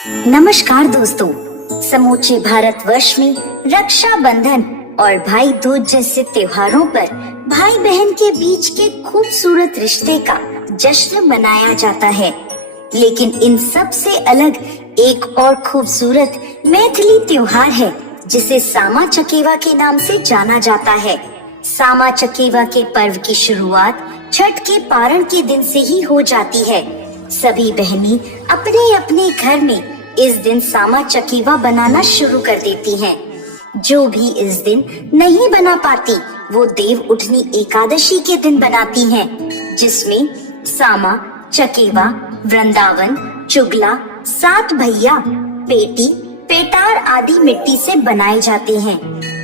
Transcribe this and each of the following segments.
नमस्कार दोस्तों, समूचे भारतवर्ष में रक्षाबंधन और भाई दूज जैसे त्योहारों पर भाई बहन के बीच के खूबसूरत रिश्ते का जश्न मनाया जाता है। लेकिन इन सब से अलग एक और खूबसूरत मैथिली त्योहार है जिसे सामा चकेवा के नाम से जाना जाता है। सामा चकेवा के पर्व की शुरुआत छठ के पारण के दिन से ही हो जाती है। सभी बहनें अपने अपने घर में इस दिन सामा चकेवा बनाना शुरू कर देती हैं। जो भी इस दिन नहीं बना पाती वो देव उठनी एकादशी के दिन बनाती हैं, जिसमें सामा चकेवा, वृंदावन, चुगला, सात भैया, पेटी, पेटार आदि मिट्टी से बनाए जाते हैं।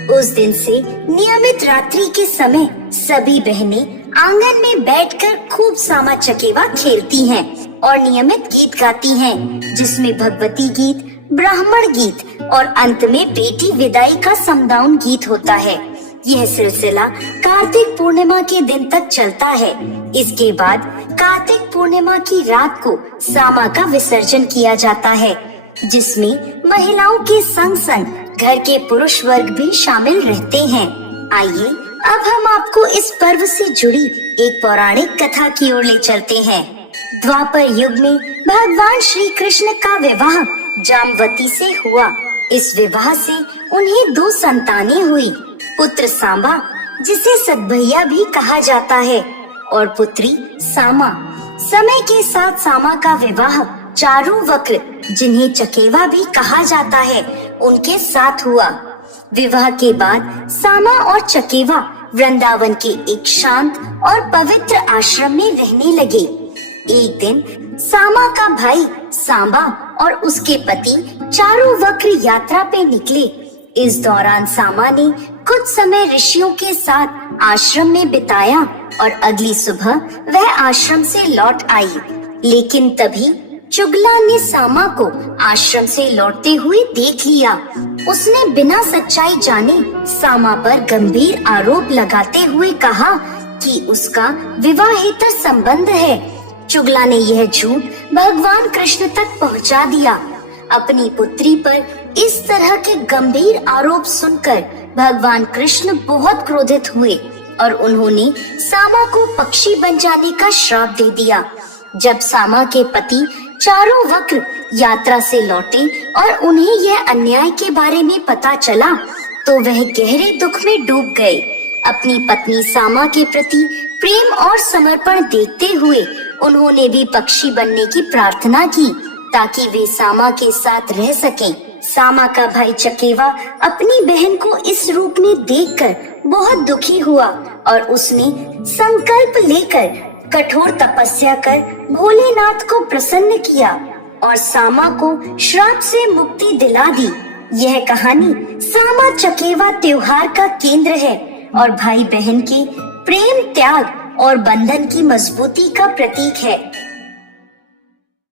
उस दिन से नियमित रात्रि के समय सभी बहनें आंगन में बैठकर खूब सामा चकेवा खेलती हैं और नियमित गीत गाती हैं, जिसमें भगवती गीत, ब्राह्मण गीत और अंत में बेटी विदाई का समदाउन गीत होता है। यह सिलसिला कार्तिक पूर्णिमा के दिन तक चलता है। इसके बाद कार्तिक पूर्णिमा की रात को सामा का विसर्जन किया जाता है, जिसमें महिलाओं के संग संग घर के पुरुष वर्ग भी शामिल रहते हैं। आइए अब हम आपको इस पर्व से जुड़ी एक पौराणिक कथा की ओर ले चलते हैं। द्वापर युग में भगवान श्री कृष्ण का विवाह जामवती से हुआ। इस विवाह से उन्हें 2 संतानें हुई, पुत्र सांबा जिसे सतभैया भी कहा जाता है और पुत्री सामा। समय के साथ सामा का विवाह चारुवक्र, जिन्हें चकेवा भी कहा जाता है, उनके साथ हुआ। विवाह के बाद सामा और चकेवा वृंदावन के एक शांत और पवित्र आश्रम में रहने लगे। एक दिन सामा का भाई सांबा और उसके पति चारुवक्र यात्रा पे निकले। इस दौरान सामा ने कुछ समय ऋषियों के साथ आश्रम में बिताया और अगली सुबह वह आश्रम से लौट आई। लेकिन तभी चुगला ने सामा को आश्रम से लौटते हुए देख लिया। उसने बिना सच्चाई जाने सामा पर गंभीर आरोप लगाते हुए कहा कि उसका विवाहेतर संबंध है। चुगला ने यह झूठ भगवान कृष्ण तक पहुंचा दिया। अपनी पुत्री पर इस तरह के गंभीर आरोप सुनकर भगवान कृष्ण बहुत क्रोधित हुए और उन्होंने सामा को पक्षी बन जाने का श्राप दे दिया। जब सामा के पति चारुवक्र यात्रा से लौटे और उन्हें यह अन्याय के बारे में पता चला तो वह गहरे दुख में डूब गए। अपनी पत्नी सामा के प्रति प्रेम और समर्पण देखते हुए उन्होंने भी पक्षी बनने की प्रार्थना की ताकि वे सामा के साथ रह सकें। सामा का भाई चकेवा अपनी बहन को इस रूप में देखकर बहुत दुखी हुआ और उसने संकल्प लेकर कठोर तपस्या कर भोलेनाथ को प्रसन्न किया और सामा को श्राप से मुक्ति दिला दी। यह कहानी सामा चकेवा त्योहार का केंद्र है और भाई बहन के प्रेम, त्याग और बंधन की मजबूती का प्रतीक है।